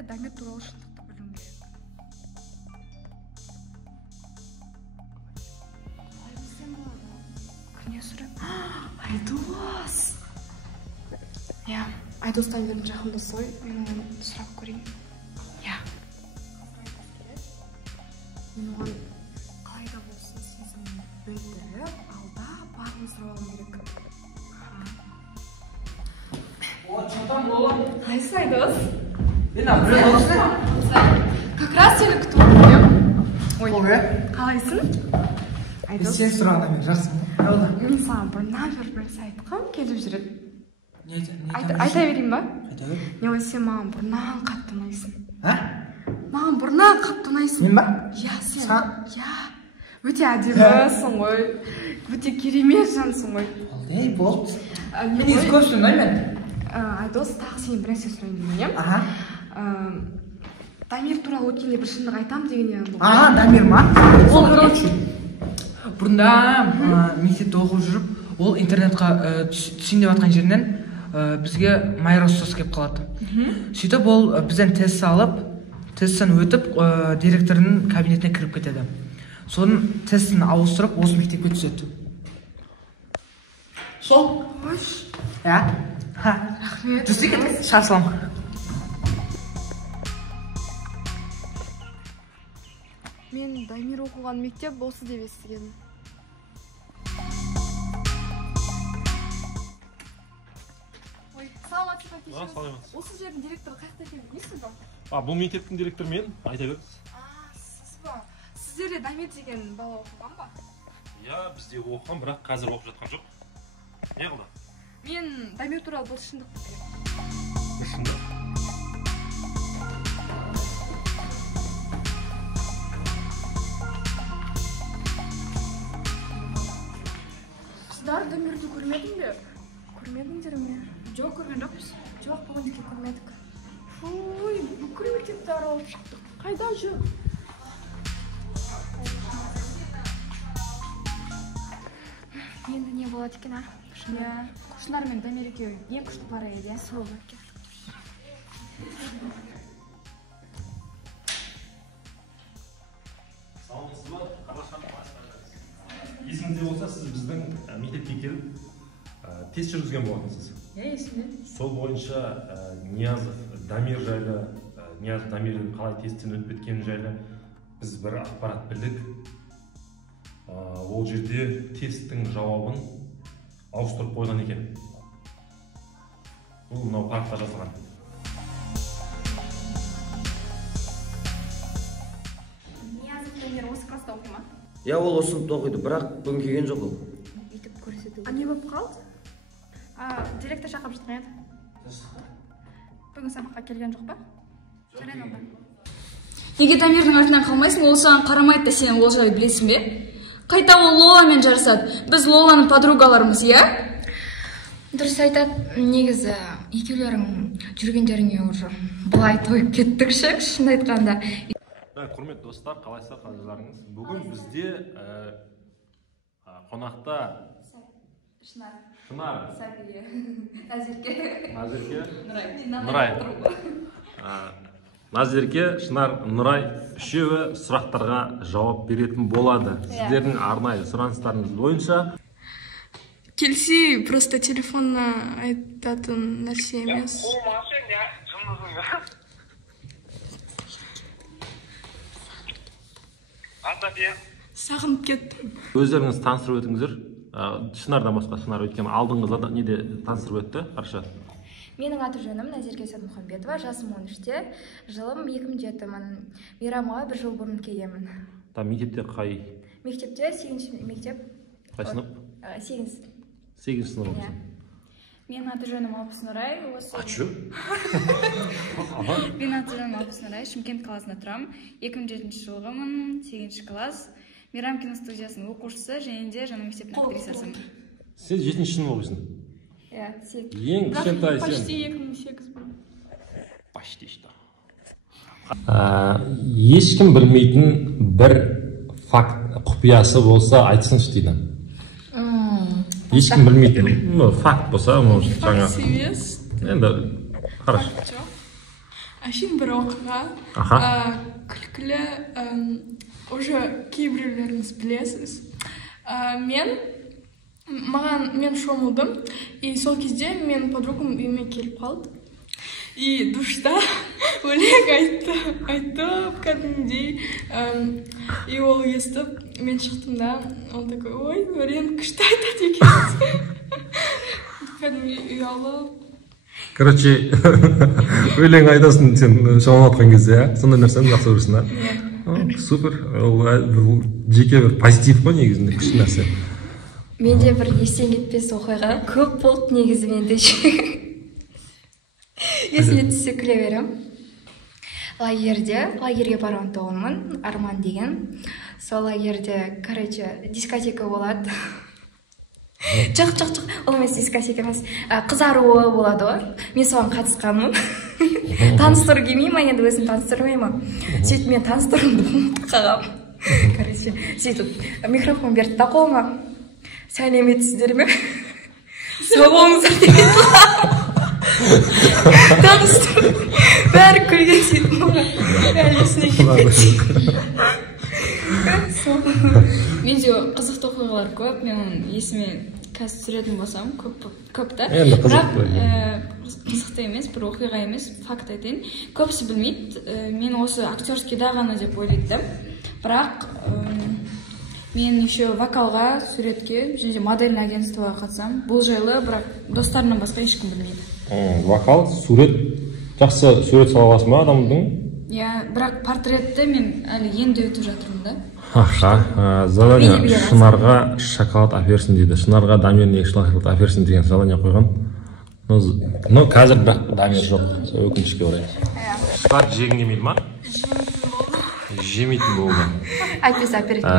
Қайта Дамир туралы шындықты білуім керек. Қалай білсем болады? Кімнен сұрап? Айдос! Иә, Айдос Дамирдің жақын досы ғой. Мен оған сұрап көрейін. Иә. Мен оған қалайда болсын сезімін білдіріп, алдап барын сұрауым керек. Қайсы Айдос? Как раз сені күтіп отырмын. Ой, қалайсың? Айдос. Сен сұрағанда мен жақсымын. Мен саған бұрыннан бір айтқым келіп жүреді. Айта берейін ба? Айта бер. Не, сен маған бұрыннан қатты ұнайсың. Маған бұрыннан қатты ұнайсың. Мен ба? Иә, сен. Иә. Өте әдемісің ғой. Өте керемет жансың ғой. Болды. Мен есі көпсің ұнаймын. Айдос, тағы сен бір нәрсе сұрайын деймін. Дамир туралы өткенде бір шындық айтам дегеннен. Дамир ма? Ол короче. Бұрында мектепте оқып жүріп, ол интернетқа түсейін деп жатқан жерінен бізге майросос келіп қалады. Сөйтіп ол бізден тест алып, тесттен өтіп, директорының кабинетіне кіріп кетеді. Соның тестін ауыстырып, осы мектепке түседі. Сол? Қош. Иә. Рахмет. Түсі кетеді, шаршылам. Мен Дамир оқыған мектеп осы деп естігенмін. Ой, саламатсыз ба кешіріңіз? Саламатсыз. Осы жердің директоры қаяқта екенін білесіз ба? Бұл мектептің директоры мен, айта беріңіз. Сіз ба? Сіздерде Дамир деген бала оқыған ба? Иә, бізде оқыған, бірақ қазір оқып жатқан жоқ. Не қылды? Мен Дамир туралы бір шындық білемін. Бір шындық? Қыздар Дамирді көрмедің бе? Көрмедіңдер ме? Жоқ, көрген жоқпыз. Жоқ, бүгіндікке көрмедік. Ой, бүкіл мектепті аралап шықтық. Қайда жүр? Енді не болады екен, Шынар мен Дамир екеуі ең күшті пара еді, Сол екен. Саламатсыз ба? Есіңізде болса, сіз біздің мектепке келіп тест жүргізген болатынсыз. есімде. Сол бойынша Ниязов Дамир жайлы, Ниязов Дамирдің қалай тесттен өтіп кеткені жайлы біз бір ақпарат білдік. Ол жерде тесттің жауабын ауыстырып қойған екен. Бұл мынау парақта жазылған. Ниязов Дамир осы класста оқи ма? Иә, ол осы сыныпта оқиды, бірақ бүгін келген жоқ ол. Бүйтіп көрсету. Не болып қалды? Директор шақырып жатқан еді. Бүгін сабаққа келген жоқ па? Жарайды онда. Неге Дамирдің артынан қалмайсың? Ол саған қарамайды да сен ол жайлы білесің бе? Қайта ол Лоламен жарысады. Біз Лоланың подругаларымыз, иә? Дұрыс айтады. Негізі екеулерің жүргендеріңе уже былай тойып кеттікші, шын айтқанда. Құрметті достар, қалайсыздар қазірларыңыз? Бүгін бізде қонақта Шынар, Сәбие, Назерке, Нұрай. Назерке, Шынар, Нұрай үшеуі сұрақтарға жауап беретін болады. Сіздердің арнайы сұраныстарыңыз бойынша. Келси, просто телефонна айтатын нәрсе емес. Сағынып кеттім. Өздеріңіз таныстырып өтіңіздер. Шынардан басқа Шынар өткен алдыңғы неде таныстырып өтті, қараша. Менің аты жөнім Назерке Сәдмұхамбетова, жасым 13-те, жылым 2007-мін. Мейрамға бір жыл бұрын келгенмін. Мектепте қай? Мектепте 8-ші мектеп. Қай сынып? 8 сынып оқисың. Менің аты жөнім Алпыс Нұрай. Аты Менің аты жөнім Алпыс Нұрай, Шымкент қаласында тұрамын. 2007 жылғымын, 8-ші класс. Мейрам киностудиясының оқушысы және де жаңа мектептің актрисасымын. Сен 7-ші сынып оқисың? Иә, ең кішкентай сен. Почти 2008 бұл. Почти что. Ешкім білмейтін бір факт құпиясы болса айтсыншы дейді. Ешкім білмейтін факт болса, может, жаңа. Факт емес. Енді, қараш. әшейін бір оқиға. Күлкілі, уже кейбіреулеріңіз білесіз. Мен шомылдым, и сол кезде мен подругам үйіме келіп қалды. И душта өлең айтып, кәдімгідей. И ол естіп, мен шықтым да, ол такой, ой, өрен күшті айтады екен. Кәдімгідей ұялып. Короче, өлең айтасын сен шомылып жатқан кезде, сондай нәрсені жақсы көресің, да? Супер. Ол жеке бір позитив қой негізінде, күшті нәрсе. Менде бір естен кетпес оқиға көп болды негізі менде. Есіме түссе күле берем. Лагерге барған тоғынмын, Арман деген. Сол лагерде, короче, дискотека болады. Жоқ, ол емес дискотека емес. Қызаруы болады ғой. Мен соған қатысқанмын. Таныстыру келмей ма, енді өзім таныстырмай ма? Сөйтіп мен таныстырымды ұмытып қалғам. Короче, сөйтіп микрофон берді да қолыма. Сәлеметсіздер ме? Сау болыңыздар деген. Таныстырып, бәрі күлген сөйтіп маған. Әлі есіне келмеді. Менде қызықты оқиғалар көп. Мен есіме қазір түсіретін болсам көп та. Бірақ қызықты емес, бір оқиға емес, факт айтайын. Көбісі білмейді. Мен осы актерскийда ғана деп ойлайды. Бірақ мен еще вокалға, суретке, және модельный агентствоға қатысам. Бұл жайлы, бірақ достарымнан басқа ешкім білмейді. Вокал, сурет, жақсы сурет сала аласың ба адамдың? Иә, бірақ портретті мен әлі енді өтіп жатырмын да. Задание Шынарға шоколад әперсін дейді. Шынарға Дамиріне шоколад әперсін деген задание қойған. Но қазір бірақ Дамир жоқ. Өкінішке орай. Шоколад жегің келмейді ма? Жемейтін болды. Әйтпесе әперетін.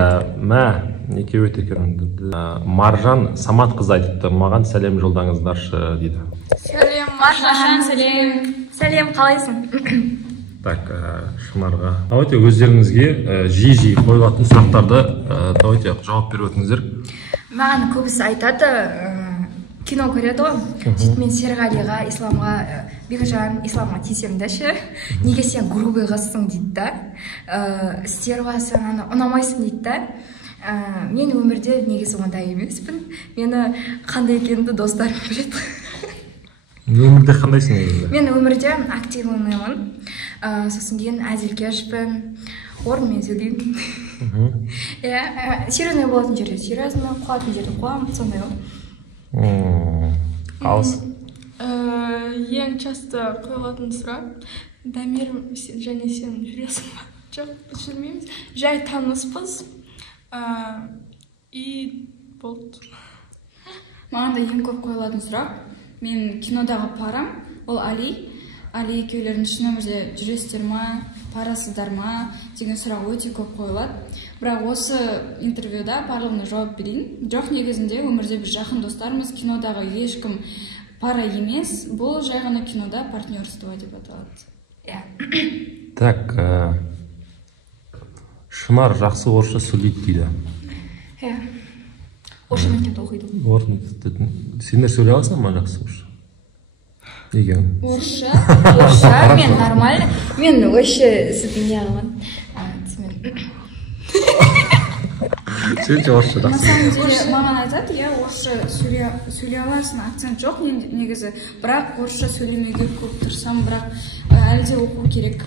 Неке өте керемет. Маржан Самат қыз айтыпты. Маған сәлем жолдаңыздаршы дейді. Сәлем, Маржан, сәлем. Сәлем, қалайсың? Так, Шынарға. Давайте өздеріңізге жиі қойылатын сұрақтарды давайте жауап беріп өтіңіздер. Маған көбісі айтады, кино көреді ғой. Сөйтіп мен Серғалиға, Исламға, Бекжан, Исламға тиісемін ше. Неге сен грубый қызсың дейді да. Стервасың, ұнамайсың дейді да. Мен өмірде негізі ондай емеспін. Мені қандай екенімді достарым біледі. Өмірде қандайсың негізі? Мен өмірде активныймын. Сосын кейін әзілкешпін, орнымен сөйлеймін. Серьезный болатын жерде серьезный, қуатын жерде қуамын, сондай ғой. Қалыс? Ең часто қойылатын сұрақ, Дамир және сен жүресің ба? Жоқ, біз жүрмейміз. Жай таныспыз. И болды. Маған да ең көп қойылатын сұрақ. Мен кинодағы парам, ол Али екеулердің шын өмірде жүресіздер ма, парасыздар ма деген сұрақ өте көп қойылады. Бірақ осы интервьюда барлығына жауап берейін. Жоқ, негізінде өмірде біз жақын достармыз, кинодағы ешкім пара емес, бұл жай ғана кинода партнерство деп аталады. Так, Шынар жақсы орысша сөйлейді дейді. Орысша мектепте оқиды. Орысша мектепте. Сендер сөйлей аласың ма жақсы орысша? Неге? Орысша, мен нормально. Мен вообще сіздің не қылған. Сен же орысша жақсы. На самом деле, маған айтады, я орысша сөйлей аласың, акцент жоқ негізі. Бірақ орысша сөйлемеуге көп тырысамын, бірақ әлде оқу керек.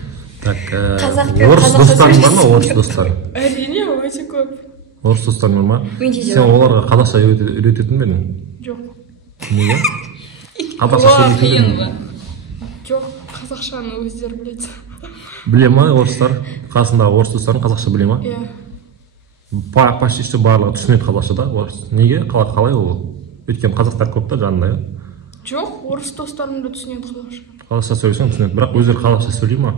Так, орыс достарың бар ма, орыс достар? Әрине, өте көп. Орыс достарың бар ма? Сен оларға қазақша үйрететін бе едің? Жоқ. Неге? Қазақша сөйлейтін бе? Жоқ, қазақшаны өздері біледі. Біле ма орыстар? Қасындағы орыс достарын қазақша біле ма? Иә. Почти что барлығы түсінеді қазақша да орыс. Неге? Қалай ол? Өйткені қазақтар көп та жанында. Жоқ, орыс достарым да түсінеді қазақша. Қазақша сөйлесең түсінеді, бірақ өздері қазақша сөйлей ма?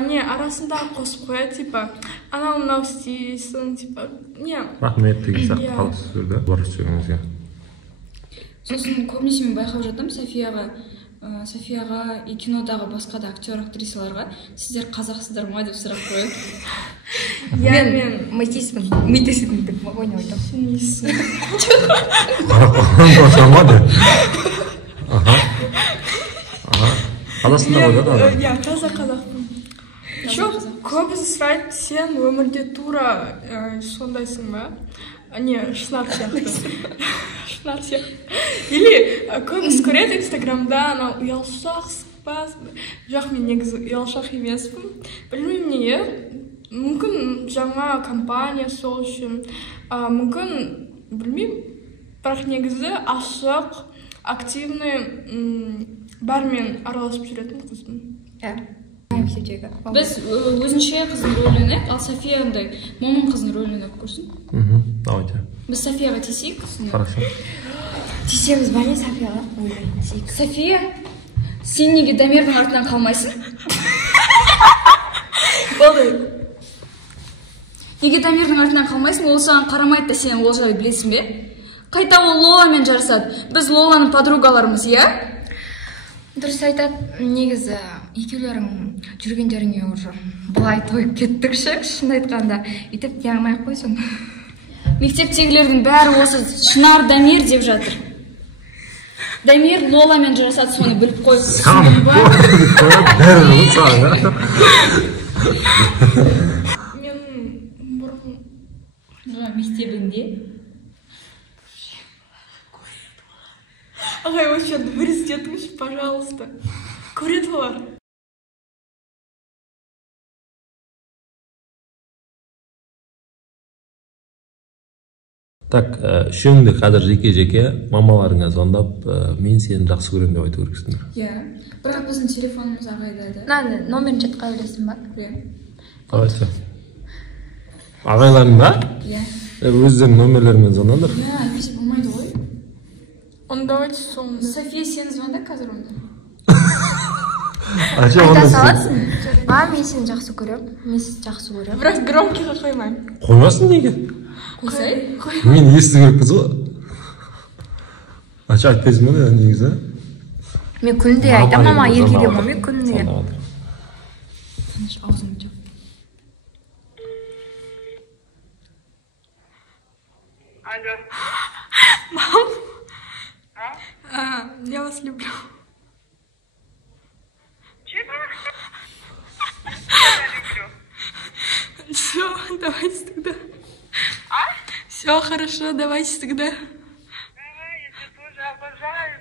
Не, арасында қосып қояды, типа, анау мынау істейсің, типа, не. Рахмет деген сияқты қалыс сөйледі, орыс сөйлеңізге. Сосын көбінесе мен байқап жатырмын Софияға и кинодағы басқа да актер актрисаларға сіздер қазақсыздар ма деп сұрақ қояды. Мен митесімін деп понял айтам. Сенесің. Қазақстанда ғой да? Иә, таза қазақпын. Еще көбісі сұрайды, сен өмірде тура сондайсың ба? Не, шынар сияқты. Шынар сияқты. Или көбісі көреді инстаграмда, анау ұялшақсың ба? Жоқ, мен негізі ұялшақ емеспін. Білмеймін неге. Мүмкін жаңа компания сол үшін. Мүмкін, білмеймін. Бірақ негізі ашық, активный, бәрімен араласып жүретін қызбын. Иә. Біз өзінше қыздың рөлін ойнайық, ал София андай момын қыздың рөлін ойнап көрсін. Давайте. Біз Софияға тиісейік. Хорошо. Тисеміз бәле Софияға. Тисейік. София, сен неге Дамирдің артынан қалмайсың? Болды. Неге Дамирдің артынан қалмайсың? Ол саған қарамайды да сен ол жайлы білесің бе? Қайта ол Лоламен жарысады. Біз Лоланың подругаларымыз, иә? Дұрыс айтады, негізі екеулерің жүргендеріңе уже былай тойып кеттікші, шын айтқанда. Үйтіп яғмай-ақ қойсын. Мектептегілердің бәрі осы Шынар Дамир деп жатыр. Дамир Лоламен жарысады, соны біліп қой. Мен бұрын мектебінде. Ағай, вообще вырезать етіңізші, пожалуйста. Көреді олар. Так, үшеуіңді қазір жеке-жеке мамаларыңа звондап, мен сені жақсы көремін деп айту керексіңдер. Иә. Бірақ біздің телефонымыз ағайда да. Наны, номерін жатқа білесің ба? Иә. Давайте. Ағайларың ба? Иә. Өздерің номерлерімен звондаңдар. Иә, әйтпесе болмайды ғой. Он давайте соңында. София, сен звонда қазір онда. Айта саласың? Мен сені жақсы көрем. Мен сені жақсы көрем. Бірақ громкиға қоймаймын. Қоймасын неге? Қойсай? Мен есту керекпіз ғой. Айтпайсың ба да негізі? Мен күнде айтам, мама еркелем, мен күнде. Тыныш аузыңды жап. Алло. Мам? Я вас люблю. Чего? Я люблю. Все, давайте тогда. А? Все хорошо, давайте тогда. Я тебя тоже обожаю.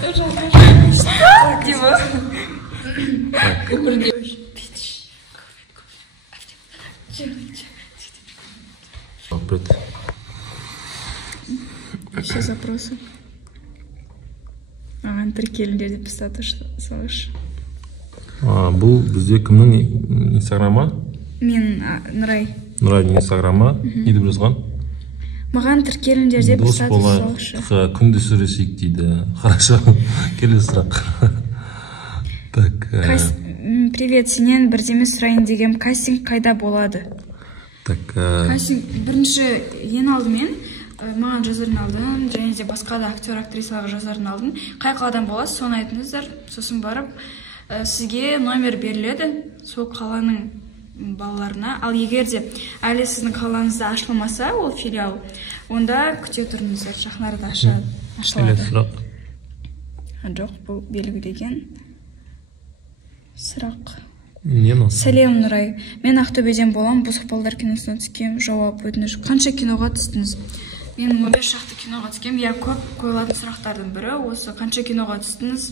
Просто моя. Дима. Привет. Еще запросы. Маған тіркеліңдер деп пыстаты салыш. Бұл бізде кімнің инстаграма? Мен Нұрай. Нұрайдың инстаграма. Не деп жазған? Маған тіркеліңдер деп Дос пыстаты салышы. болайық, күнде сөйлесейік дейді. Хорошо. Келесі сұрақ. Так. Привет, сенен бірдеме сұрайын дегем, кастинг қайда болады? Так. Кастинг бірінші ең алдымен маған жазарын алдым, және де басқа да актер, актрисаларға жазарын алдым. Қай қаладан болады, соны айтыңыздар. Сосын барып, сізге номер беріледі, сол қаланың балаларына. Ал егер де әлі сіздің қалаңызда ашылмаса, ол филиал, онда күте тұрыңыздар, жақынарда ашылады. Келесі сұрақ. Жоқ, бұл белгілеген сұрақ. Сәлем, Нұрай. Мен Ақтөбеден болам, бұзық балдар киносына түскем, жауап өтініш. Қанша киноға түстіңіз? Мен 15 шақты киноға түскем. Я көп қойылатын сұрақтардың бірі осы, қанша киноға түстіңіз?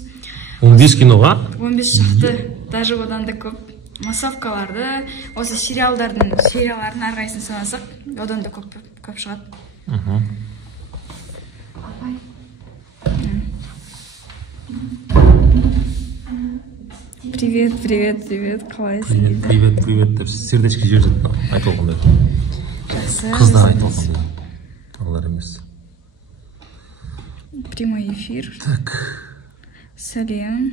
15 киноға? 15 шақты, даже одан да көп. Массовкаларды, осы сериалардың әрқайсысын санасақ, одан да көп шығады. Привет, қалайсың? Привет деп сердечки жіберді. Айтып алғандай. Қыздар айтып алғандай. Алар емес. Прямой эфир. Так. Сәлем.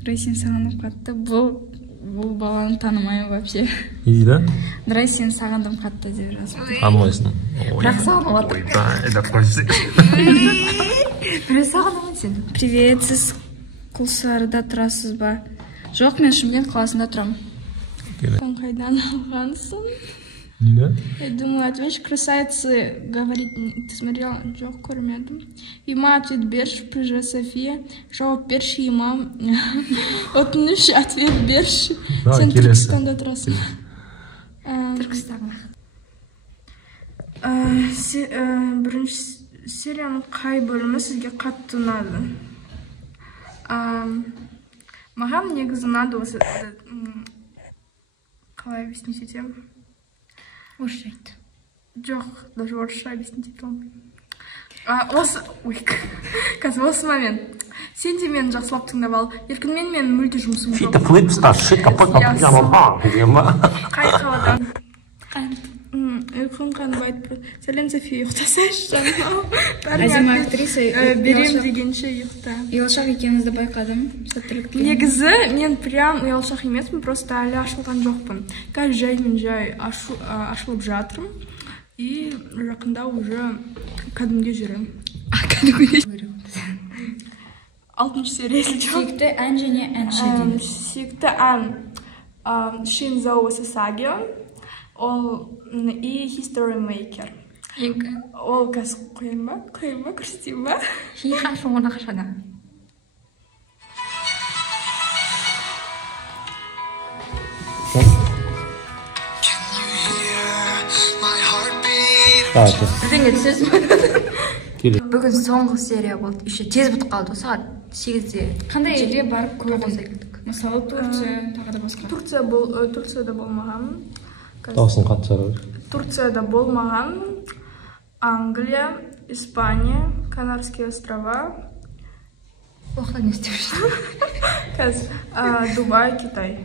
Нұрай, сен сағындым қатты. Бұл баланы танымаймын вообще. Не дейді? Нұрай, сен сағындым қатты деп жазып. Танымайсың. Бірақ сағынып отыр. Біреу сағынамын сен. Привет, сіз Құлсарыда тұрасыз ба? Жоқ, мен Шымкент қаласында тұрамын. Қайдан алғансың? Нина? Я думаю, ответишь, красавицы говорит, ты смотрела, жоқ көрмедім. Има ответ берші, прыжа София, жауап берші, имам, өтініш ответ берші. Сен Түркістанда тұрасың. Түркістанда. Бірінші серияның қай бөлімі сізге қатты ұнады? Маған негізі ұнады осы, қалай объяснить етем? Орысша айт. Жоқ, даже орысша объяснить ете алмаймын. Қазір осы момент. Сен де мені жақсылап тыңдап ал. Еркінмен мен мүлде жұмысым жоқ. Қай қаладан? Ұйқым қанбайды. Сәлем, София, ұйықтасайшы жаным. Әдемі актриса. Берем дегенше ұйықта. Ұялшақ екеніңізді байқадым. Негізі мен прям ұялшақ емеспін, просто әлі ашылған жоқпын. Қазір жаймен жай ашылып жатырмын. И жақында уже кәдімге жүрем. Кәдімге жүрем. 6-шы серия. Сүйікті ән және әнші дейді. Сүйікті ән Шинзо Сасаги. Ол и History Maker. Ол қазір қойын ба? Көрсетейін ба? Хихан шоңына қашана. Сіздің түсіз бі? Бүгін соңғы серия болды. Еще тез бітіп қалды. Сағат 8-де. Қандай елге барып көрдіңіз? Мысалы Турция, тағы да басқа. Турцияда болмаған. Даусын қатты жарыр. Турцияда болмаған. Англия, Испания, Канарские острова. Оқта не істеуші? Қазір Дубай, Китай.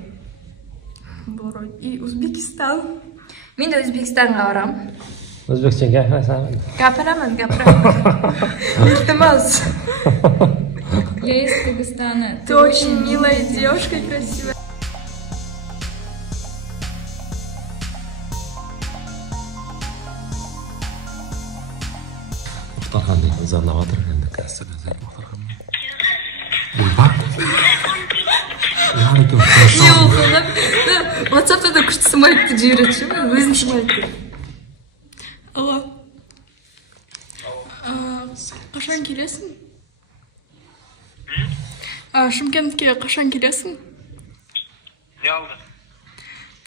И Узбекистан. Мен де Өзбекстанға барам. Өзбекстанға Гапырамын. Илтимас. Я из Кыргызстана. Ты очень милая девушка и красивая. Мұхтархан деген зарлап жатыр енді қазір Мұхтархан. Ойбар. WhatsApp'та да күшті смайликті жібереді. Өзім смайликті. Алло. Қашан келесің? Шымкентке қашан келесің? Не алды?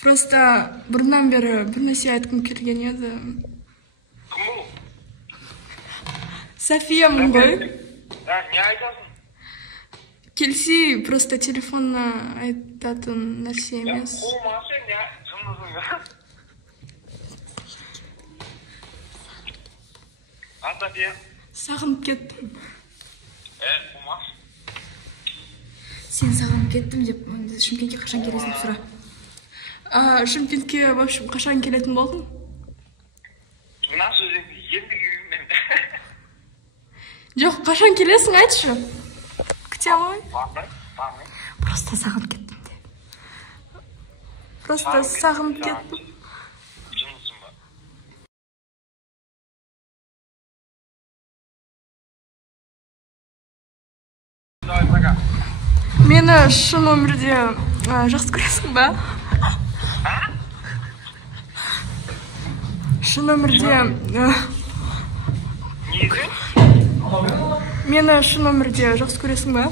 Просто бұрыннан бері бір нәрсе айтқым келген еді. Кім бұл? Софиямын ғой. Не айтасың? Келси, просто телефонна айтатын нәрсе емес. Болмашы, не жындысың? София? Сағынып кеттім. Болмашы. Сен сағынып кеттім деп, Шымкентке қашан келесің сұра? Шымкентке, в общем, қашан келетін болдың? Мына сөзіңді енді келгенмен. Жоқ, қашан келесің, айтшы. Күте ғой? Бармай. Просто сағынып кеттім де. Просто сағынып кеттім. Жындысың ба? Давай, пока. Мені шын өмірде жақсы көресің ба? Шын өмірде... Неге? Мені шын өмірде жақсы көресің ба?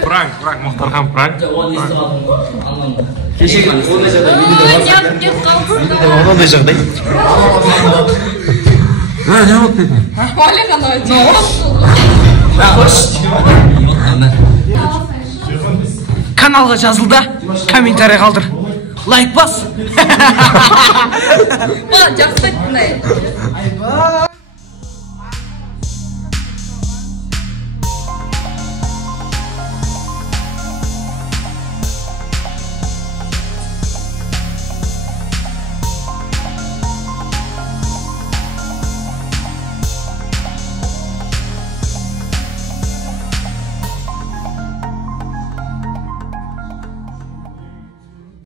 Пранк, Мұхтархан, пранк. Кешегі ондай жағдай ондай жағдай. Не болып кетті? Каналға жазылда, комментарий қалдыр. Лайк бас. Жақсы айттың.